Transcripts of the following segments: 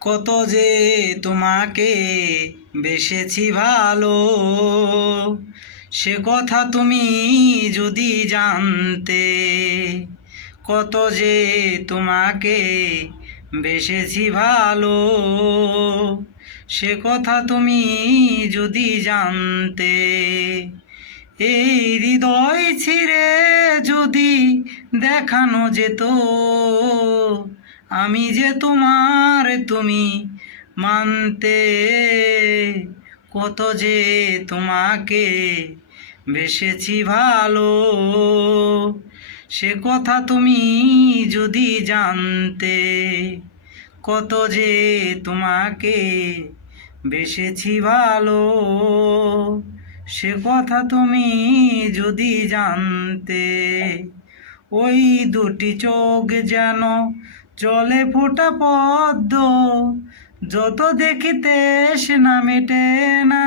কত যে তোমাকে বেসেছি ভালো, সে কথা তুমি যদি জানতে। কত যে তোমাকে বেসেছি ভালো, সে কথা তুমি যদি জানতে। এই হৃদয় ছিঁড়ে যদি দেখানো যেত, আমি যে তোমার তুমি মানতে। কত যে তোমাকে বেসেছি ভালো, সে কথা তুমি যদি জানতে। কত যে তোমাকে বেসেছি ভালো, সে কথা তুমি যদি জানতে। ওই দুটি চোখ যেন জলে ফোটা পদ্ম, যত দেখিতে সে না মেটে না,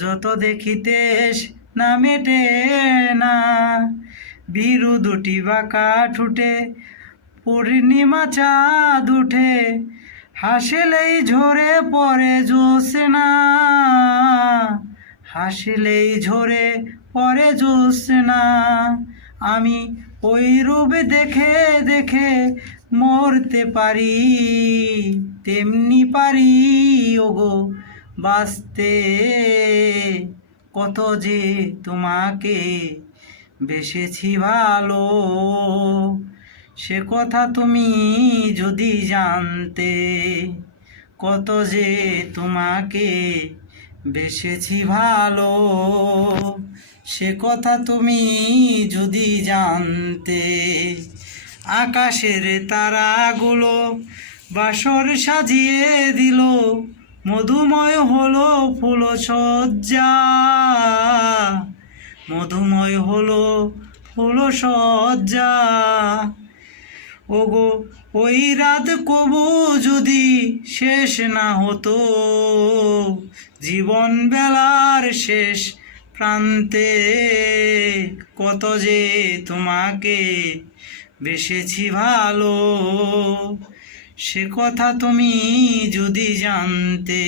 যত দেখিতে না মেটে না। বিরু দুটি বাঁকা ঠুটে পূর্ণিমা চাঁদ উঠে, হাসিলেই ঝরে পড়ে জ্যোৎস্না, হাসিলেই ঝরে পড়ে জ্যোৎস্না। আমি ওই রূপ দেখে দেখে মরতে পারি, তেমনি পারি ওগো বাঁচতে। কত যে তোমাকে বেসেছি ভালো, সে কথা তুমি যদি জানতে। কত যে তোমাকে বেসেছি ভালো, সে কথা তুমি যদি জানতে। আকাশের তারাগুলো বাসর সাজিয়ে দিল, মধুময় হলো ফুলসজ্জা, মধুময় হলো ফুলসজ্জা। ওগো ওই রাত কবু যদি শেষ না হতো, জীবন বেলার শেষ প্রান্তে। কত যে তোমাকে বেসেছি ভালো, সে কথা তুমি যদি জানতে।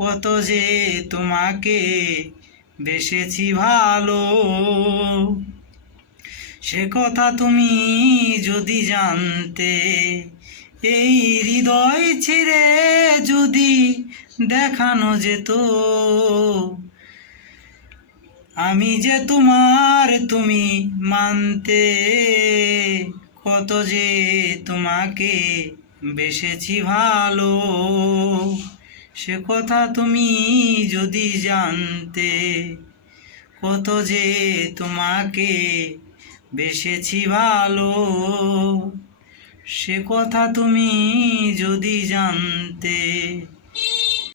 কত যে তোমাকে বেসেছি ভালো, সে কথা তুমি যদি জানতে। এই হৃদয় ছিঁড়ে যদি দেখানো যেত, আমি যে তোমার তুমি মানতে। কত যে তোমাকে বেসেছি ভালো, সে কথা তুমি যদি জানতে। কত যে তোমাকে বেসেছি ভালো, সে কথা তুমি যদি জানতে।